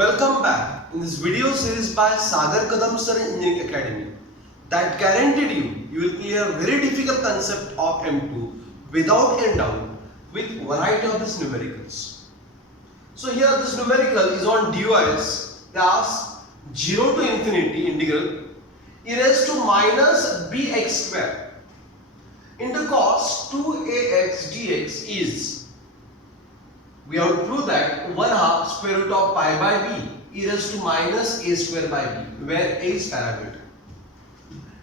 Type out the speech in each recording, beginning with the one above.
Welcome back in this video series by Sagar Kadam Sir Engineering Academy that guaranteed you will clear very difficult concept of M2 without any doubt with variety of these numericals. So here this numerical is on DUIS class 0 to infinity integral e raised to minus bx square into cos 2ax dx is, we have to prove that 1/2 square root of pi by b e raised to minus a square by b, where a is parameter.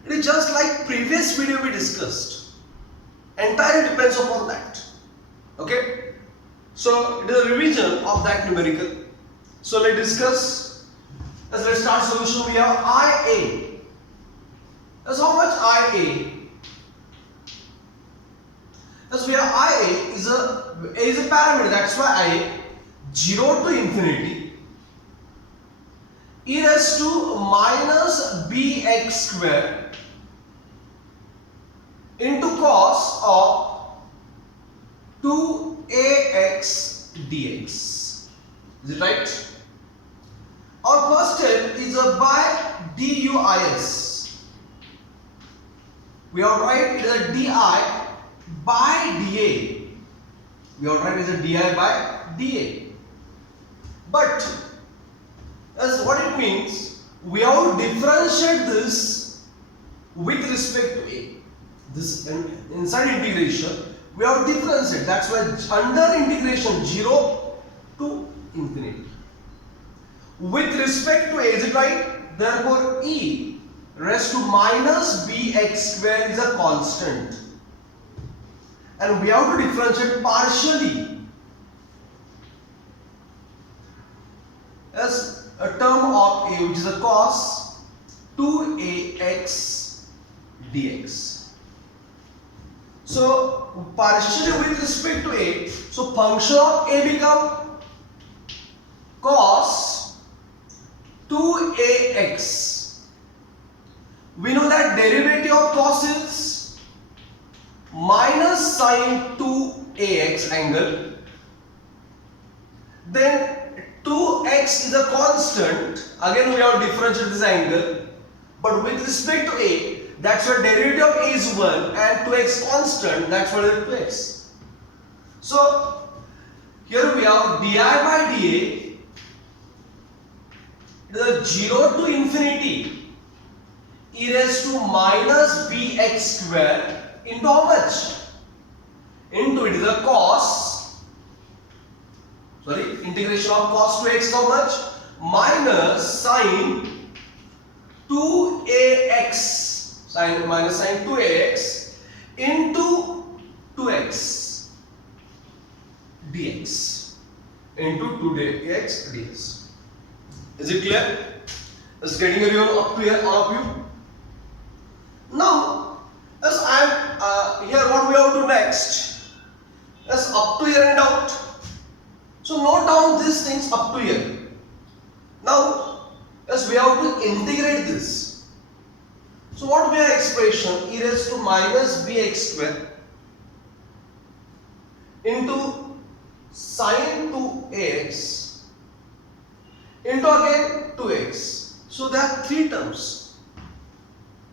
It is just like previous video we discussed. Entirely depends upon that. Okay? So it is a revision of that numerical. So let's discuss. Let's start solution. We have IA. That's how much IA. Thus we have IA is a parameter. That's why IA 0 to infinity e raised to minus bx square into cos of 2ax dx. Is it right? Our first step is by DUIS. We have to write it as a di by dA. We have to write it as a di by dA. But as what it means, we have to differentiate this with respect to a. This inside integration, we have to differentiate. That's why under integration 0 to infinity. With respect to a, is it right? Therefore, e raised to minus bx square is a constant. And we have to differentiate partially as a term of a, which is a cos 2ax dx. So partially with respect to a, so function of a become cos 2ax. We know that derivative of cos is minus sine 2ax angle. Then 2x is a constant. Again we have to differentiate this angle. But with respect to a, that's why derivative of a is 1 and 2x constant. That's why it is 2x. So here we have di by dA. It is a 0 to infinity e raised to minus bx square into how much? Into it is a integration of cos 2x is how much? Minus sine 2ax, minus sine 2ax into 2x dx into 2x dx. Is it clear? Is getting everyone up to here, all of you? Now, as I am here, what we have to do next is up to here and out. So note down these things up to here. Now, as we have to integrate this. So what we have expression e raised to minus bx square into sine 2ax into again 2x. So there are three terms.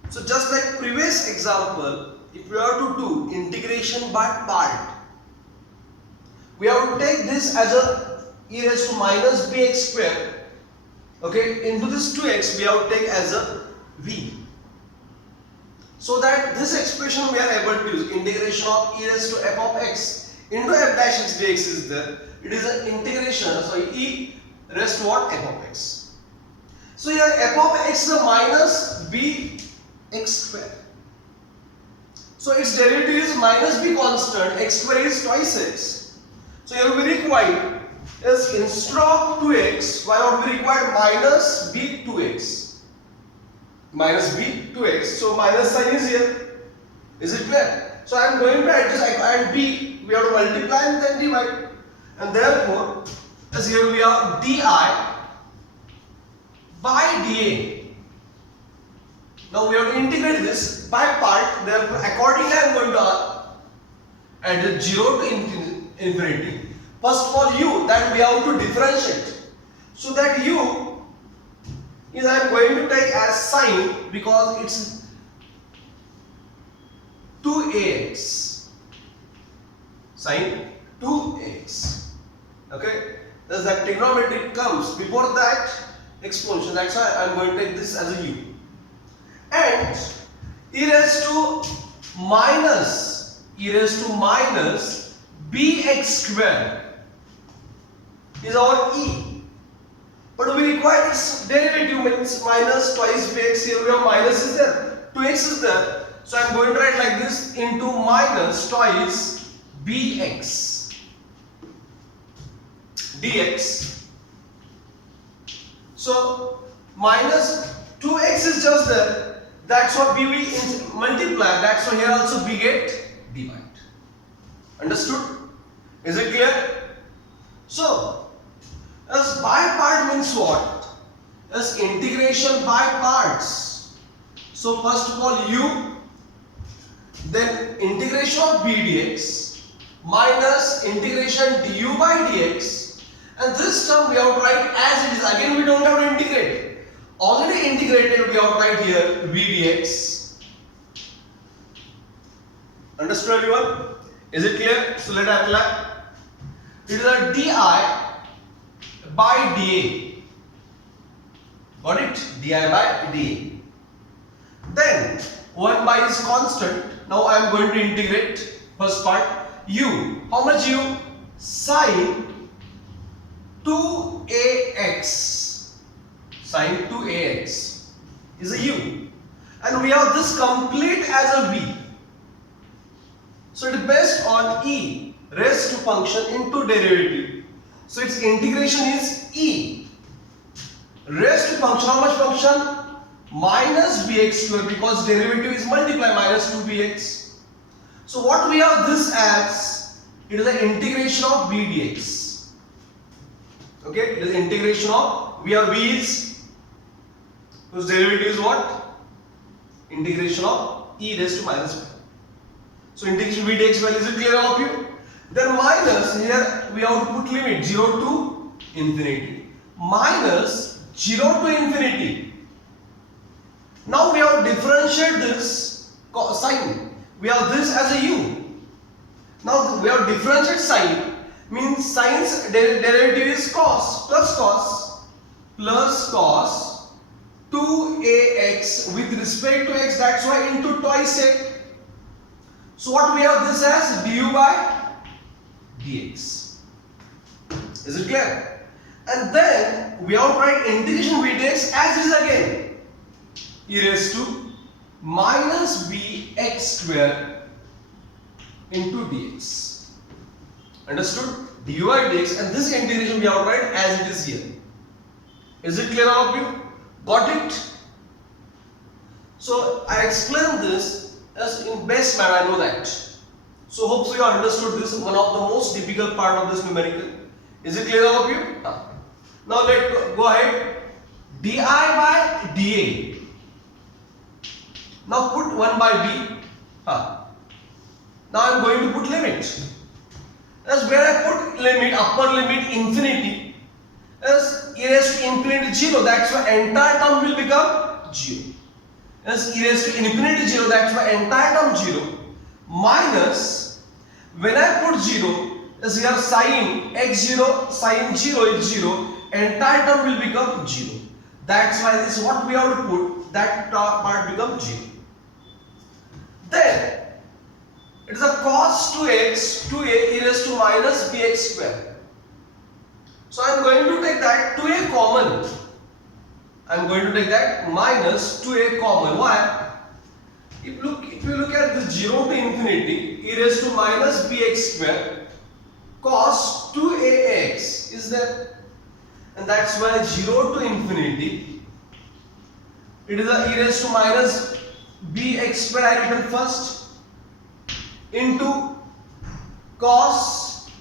So just like previous example, if we are to do integration by part, we have to take this as a e raised to minus bx square. Okay, into this 2x we have to take as a v. So that this expression we are able to use, integration of e raised to f of x into f dash x dx is there. It is an integration, so e raised to what? F of x. So here f of x is a minus bx square. So its derivative is minus b constant, x square is twice x. So here we require is instead of 2x, why not we require minus b 2x? Minus b 2x. So minus sign is here. Is it clear? So I am going to adjust, I add b, we have to multiply and then divide. And therefore, as here we have di by dA. Now we have to integrate this by part. Therefore, accordingly I am going to add 0 to infinity. First of all, that we have to differentiate. So that u is I am going to take as sine because it's 2ax. Sine 2ax. Okay? Thus that trigonometry comes before that exponential. That's why I am going to take this as a u. And e raised to minus bx square is our e. But we require its derivative, means minus twice bx. Here we have minus is there, 2x is there. So I am going to write like this into minus twice bx dx. So minus 2x is just there. That's what we multiply. That's why here also we get divide. Understood? Is it clear? So, as by part means what? As integration by parts. So first of all u, then integration of b dx minus integration du by dx, and this term we have to write as it is. Again we don't have to integrate. Already integrated, we have to write here v dx. Understood everyone? Is it clear? So let us apply. It is a di by dA. Got it? di by dA. Then 1 by is constant. Now I am going to integrate first part. U. How much u? Sine 2ax. Sine 2ax is a u. And we have this complete as a v. So it is based on e raised to function into derivative. So its integration is e raised to function. How much function? Minus bx square, because derivative is multiply minus 2bx. So what we have this as? It is the integration of v dx. Okay, it is integration of, we have v is, whose derivative is what? Integration of e raised to minus 1. So integration v dx value, is it clear all of you? Then minus, here we have to put limit 0 to infinity. Minus 0 to infinity. Now we have to differentiate this sign. We have this as a u. Now we have to differentiate sign. Means sine's derivative is cos plus cos 2ax with respect to x. That's why into twice a. So what we have this as? Du by dx. Is it clear? And then we have to write integration v dx as it is again. E raised to minus bx square into dx. Understood? Du by dx, and this integration we have to write as it is here. Is it clear all of you? Got it? So I explained this as in best manner, I know that. So hopefully you understood this, one of the most difficult part of this numerical. Is it clear all of you? Now let's go ahead. Di by dA. Now put 1 by b. Now I am going to put limit. As where I put limit, upper limit infinity, as e raised to infinity 0, that's why entire term will become 0. As e raised to infinity 0, that's why entire term 0. Minus, when I put 0, as here sin x0, sin 0 is 0, entire term will become 0. That's why this is what we have to put, that part becomes 0. Then it is a cos 2x 2a e raised to minus bx square. So I am going to take that 2a common. I am going to take that minus 2a common. Why? If you look at this 0 to infinity, e raised to minus bx square, cos 2ax is there, and that's why 0 to infinity, it is a e raised to minus bx square I written first into cos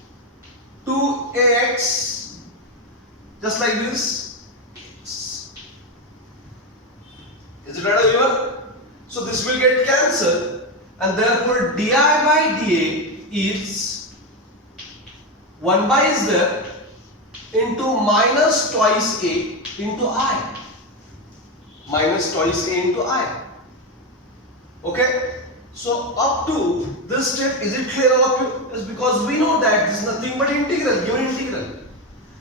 2ax, just like this. Is it right everyone? So this will get cancelled, and therefore di by dA is 1 by is there, into minus twice a into I. Minus twice a into I. Okay? So up to this step, is it clear all of you? Is because we know that this is nothing but integral, given integral.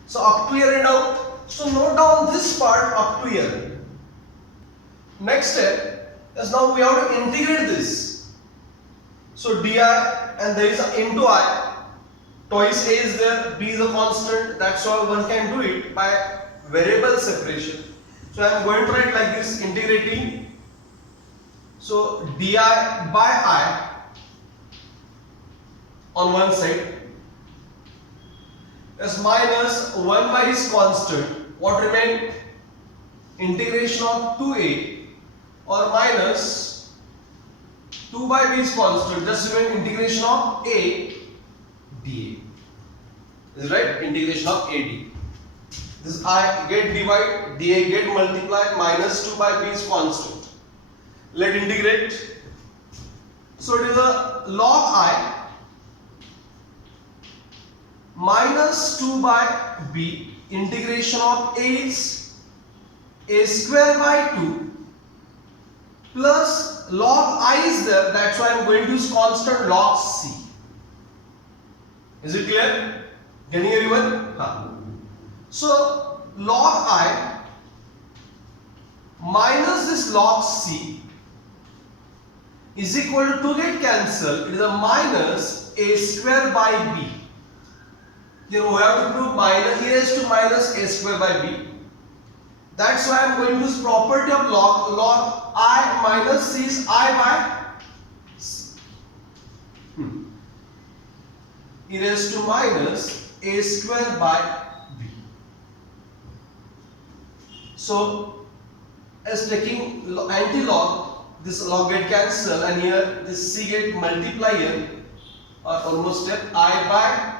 So up to here and out. So note down this part up to here. Next step is now we have to integrate this. So di and there is a into I. Twice a is there, b is a constant. That's all one can do it by variable separation. So I am going to write like this, integrating. So di by I on one side is minus 1 by his constant. What remain? Integration of 2a or minus 2 by b is constant. Just remain integration of a dA. Is right? Integration of a d. This I get divide, dA get multiply, minus 2 by b is constant. Let integrate. So it is a log I minus 2 by b, integration of a is a square by 2 plus log I is there, that's why I am going to use constant log c. Is it clear? Getting everyone? So log I minus this log c is equal to get cancelled. It is a minus a square by b. Here we have to prove minus e raised to minus a square by b. That's why I am going to use property of log. Log I minus c is I by c. E raised to minus a square by b. So as taking anti-log, this log get cancelled and here this c get multiply here, or almost step I by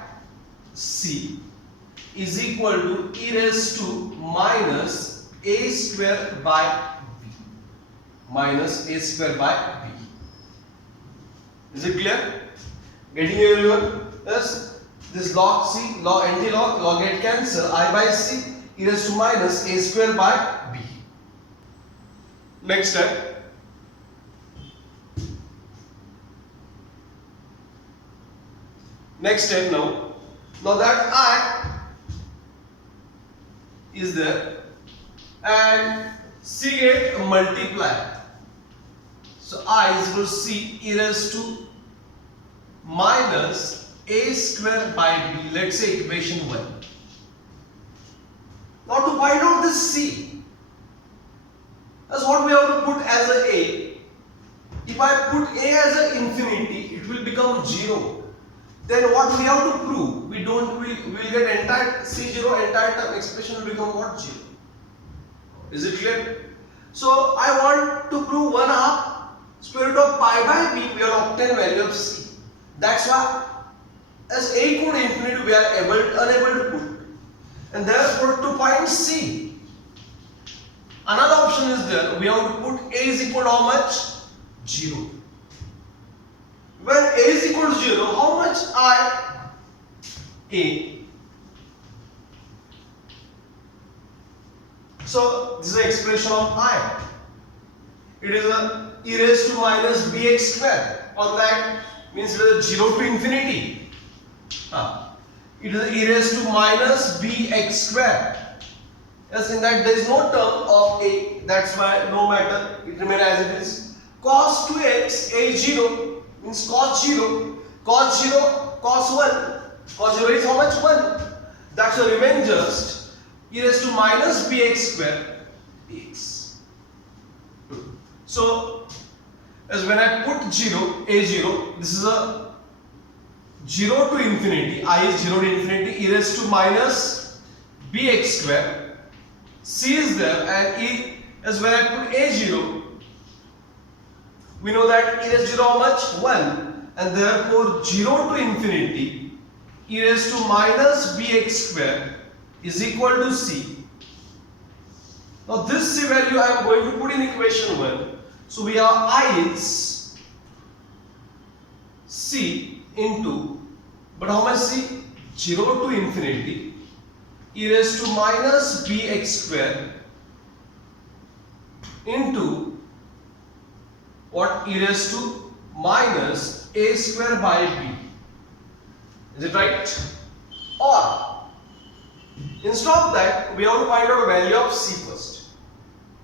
c is equal to e raised to minus a square by b. Minus a square by b. Is it clear? Getting everyone? Yes. This log c, log anti-log, log get cancelled. I by c e raised to minus a square by b. Next step. Next step now. Now that I is there and c get multiply. So I is equal to c e raised to minus a square by b. Let's say equation 1. Now to find out this c, that's what we have to put as a. If I put a as an infinity, it will become 0. Then what we have to prove? We will get entire c0, entire term expression will become what? 0. Is it clear? So I want to prove 1/2 square root of pi by b, we have obtained value of c. That's why as a equal to infinity we are unable to put. And therefore to find c, another option is there. We have to put a is equal to how much? 0. When a is equal to 0, how much a? So this is the expression of I. It is a e raised to minus bx square. On that means it is 0 to infinity. It is e raised to minus bx square. Yes, in that there is no term of a. That's why no matter, it remains as it is. Cos 2x a0. Means cos 0, cos 0, cos 1. Cos 0 is how much? 1. That shall remain just e raised to minus bx square dx. So, as when I put 0, a0, this is a 0 to infinity, I is 0 to infinity, e raised to minus bx square. C is there and e, as when I put a0, we know that e raised to 0 how much? 1, and therefore 0 to infinity e raised to minus bx square is equal to c. Now this c value I am going to put in equation 1. So we have I is c into, but how much c? 0 to infinity e raised to minus bx square into what, e raised to minus a square by b. Is it right? Or instead of that, we have to find out the value of c first.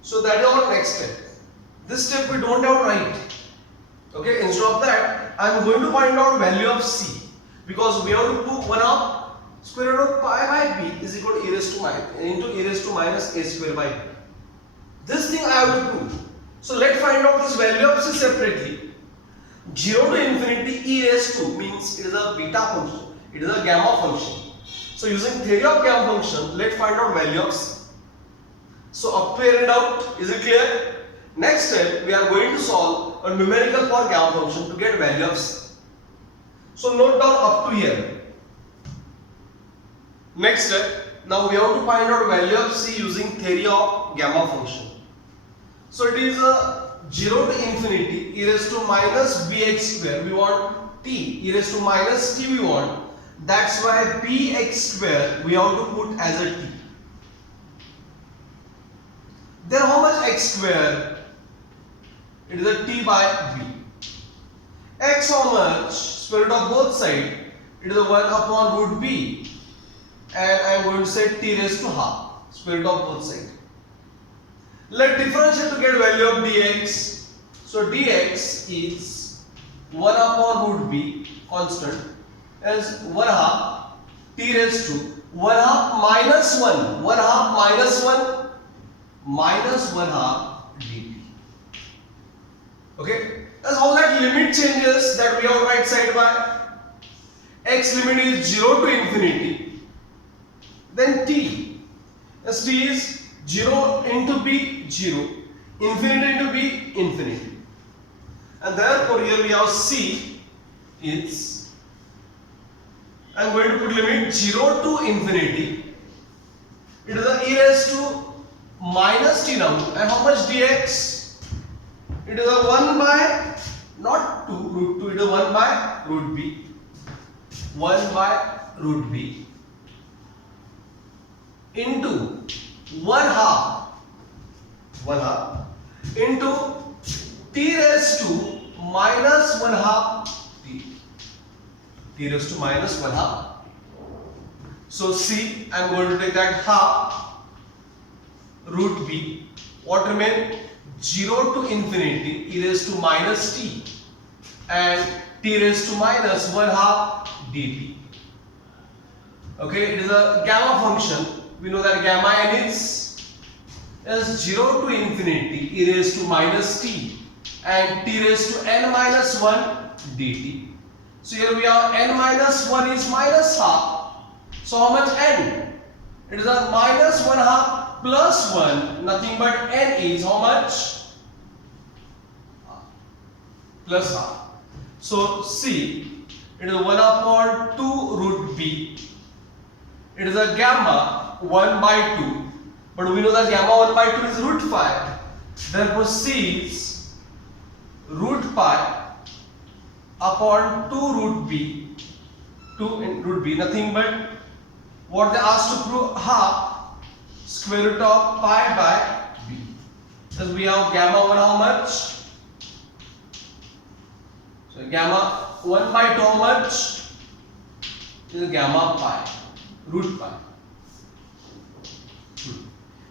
So that is our next step. This step we don't have to write. Okay, instead of that, I am going to find out value of c, because we have to prove 1/2 square root of pi by b is equal to e raised to minus a square by b. This thing I have to prove. So let's find out this value of c separately. 0 to infinity e raised to means it is a beta function, it is a gamma function. So using theory of gamma function, let's find out value of c. So up to here and out, is it clear? Next step, we are going to solve a numerical for gamma function to get value of c. So note down up to here. Next step, now we have to find out value of c using theory of gamma function. So it is a 0 to infinity e raised to minus bx square. We want t, e raised to minus t we want. That's why bx square we have to put as a t. Then how much x square? It is a t by b. X how much? Square root of both sides. It is a 1 upon root b. And I am going to say t raised to half. Square root of both sides. Let differentiate to get value of dx. So dx is 1 upon root b constant as 1/2 t raised to 1/2 minus 1. 1/2 minus 1 minus 1/2 dt. Okay, that's how that limit changes, that we have right side by. X limit is 0 to infinity. Then t. As t is 0 into b, 0. Infinity into b, infinity. And therefore here we have c is, I am going to put limit 0 to infinity. It is a e raised to minus t now. And how much dx? It is a 1 by, not 2, root 2, it is 1 by root b. 1 by root b into 1/2 into t raised to minus 1/2 t. T raised to minus 1/2. So c, I am going to take that half root b. What remain? 0 to infinity e raised to minus t and t raised to minus 1/2 dt. Okay, it is a gamma function. We know that gamma n is 0 to infinity e raised to minus t and t raised to n minus 1 dt. So here we have n minus 1 is minus half. So how much n? It is a minus 1/2 plus 1, nothing but n is how much? Plus half. So c, it is 1 upon 2 root b. It is a gamma 1 by 2. But we know that gamma 1 by 2 is root pi. Therefore c is root pi upon 2 root b. 2 in root b, nothing but what they asked to prove, half square root of pi by b. Thus we have gamma 1 how much? So gamma 1 by 2 how much? Is gamma pi, root pi.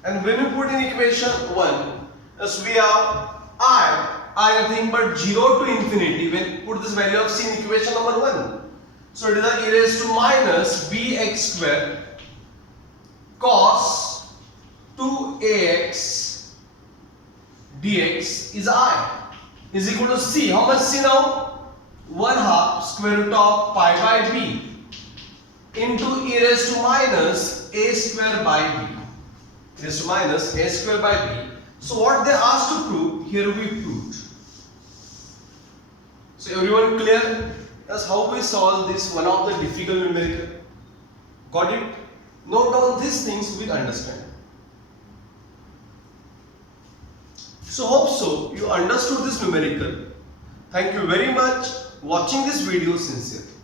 And when we put in equation 1, as we have I nothing but 0 to infinity. When put this value of c in equation number 1. So it is e raised to minus bx square cos 2ax dx is I is equal to c. How much c now? 1/2 square root of pi by b into e raised to minus a square by b. E raised to minus a square by b. So what they asked to prove, here we proved. So everyone clear? That's how we solve this one of the difficult numerical. Got it? Note down these things with understanding. So hope so you understood this numerical. Thank you very much watching this video sincerely.